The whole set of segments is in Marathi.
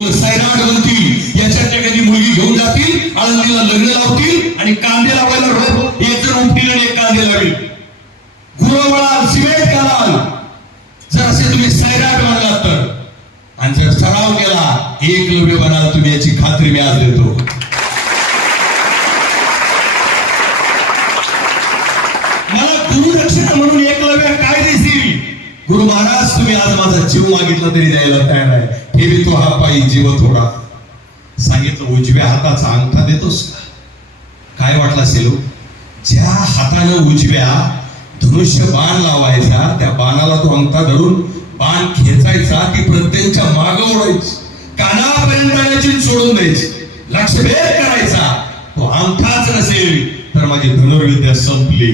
सैराट बनतील, याच्यातल्या कधी मुलगी घेऊन जातील, आळंदीला लग्न लावतील आणि कांदे लावायला रोप एक जण उपटील आणि एक कांदे लावेल. गुरवळाल, सिमेंट कराल. जर असे तुम्ही सैराट बनलात तर, आणि जर सराव केला एकलव्य बनाल तुम्ही, याची खात्री मी आज देतो. मला गुरुदक्षिणा म्हणून एकलव्य काय देशील? गुरु महाराज, तुम्ही आज माझा जीव मागितला तरी द्यायला तयार आहे. ठेवी तो हा पायी जीव थोडा. सांगितलं उजव्या हाताचा अंगठा देतोस का? काय वाटलं असेल? ज्या हातानं उजव्या धनुष्य बाण लावायचा, त्या बाणाला तो अंगठा धरून बाण खेचायचा, ती प्रत्येकच्या मागं ओढायची, कानापर्यंत आणायची, सोडून द्यायची, लक्षभेद करायचा. तो अंगठाच नसेल तर माझी धनुर्विद्या संपली,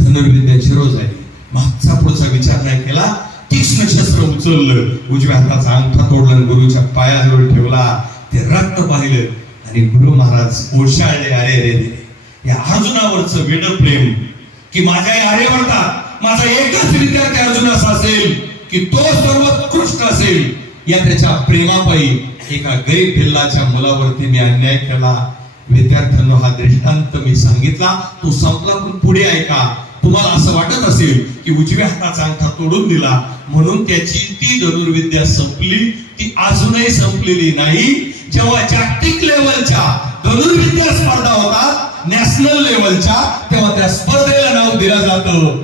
धनुर्विद्या झिरो झाली. मागचा पुढचा विचार नाही केला, तीक्ष्ण शस्त्र उचललं, उजव्या हाताचा अंगठा तोडला, गुरुच्या पायाजवळ ठेवला, ते रक्त पाहिलं आणि गुरु महाराज ओशाळले. अरे रे रे, या अर्जुनावरचं वेडं प्रेम, की माझ्या आर्यवर्तात माझा एकच विद्यार्थी अर्जुन असा असेल की तो सर्वोत्कृष्ट असेल. या त्याच्या प्रेमापायी एका गरीब भिल्लाच्या मुलावरती मी अन्याय केला. विद्यार्थ्यांनो, हा दृष्टांत मी सांगितला, तो संपला. पण पुढे ऐका. तुम्हाला असं वाटत असेल की उजव्या हाताचा अंगठा तोडून दिला म्हणून त्याची ती धनुर्विद्या संपली. ती अजूनही संपलेली नाही. जेव्हा जागतिक लेवलच्या धनुर्विद्या स्पर्धा होतात, नॅशनल लेवलच्या, तेव्हा त्या स्पर्धेला नाव दिलं जातं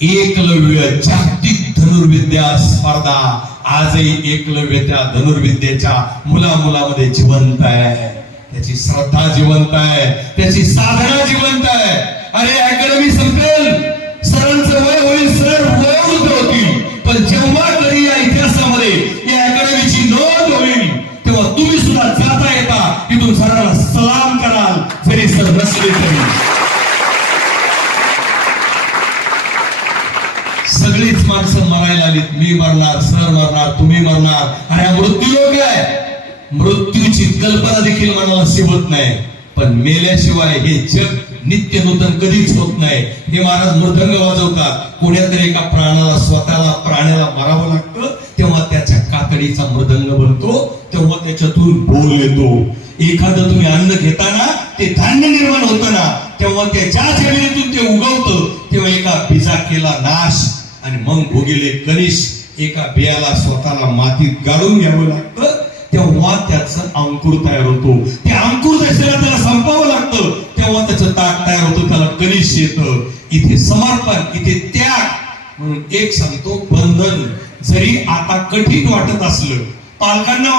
एकलव्य जागतिक धनुर्विद्या स्पर्धा. आजही एकलव्य त्या धनुर्विद्येच्या मुलामुलामध्ये जिवंत आहे. त्याची श्रद्धा जिवंत आहे, त्याची साधना जिवंत आहे. अरे अकॅडमी संपेल, सरांचं वय होईल, सर वयोवृद्ध होतील, पण जेव्हा कधी या इतिहासामध्ये या अकॅडमीची नोंद होईल, तेव्हा तुम्ही सुद्धा जाता येता तिथून सरांना सलाम कराल, जरी सर नसले तरी. सगळीच माणसं मरायला आलीत. मी मरणार, सर मरणार, तुम्ही मरणार. अरे मृत्यू लोक आहे. मृत्यूची कल्पना देखील मनाला शिवत नाही. पण मेल्याशिवाय हे जग नित्य नूतन कधीच होत नाही. हे महाराज मृदंग वाजवतात. कोण्यातरी एका प्राण्याला, स्वतःला प्राण्याला मारावं लागतं, तेव्हा त्याच्या कातडीचा मृदंग बनतो, तेव्हा त्याच्यातून बोल येतो. एखादं तुम्ही अन्न घेताना ते धान्य निर्माण होतं ना, तेव्हा त्याच्या जमिनीतून ते उगवतं, तेव्हा एका बीजा केला नाश आणि मग भोगिले कनिश. एका बियाला स्वतःला मातीत गाडून घ्यावं लागतं, तेव्हा त्याचं अंकुर तयार होतो. ते अंकुर असलेला त्याला संपावं लागतं, तेव्हा त्याचं ताक तयार होतं, त्याला कनिश येतं. इथे समर्पण, इथे त्याग. म्हणून एक सांगतो, बंधन जरी आता कठीण वाटत असलं, पालकांना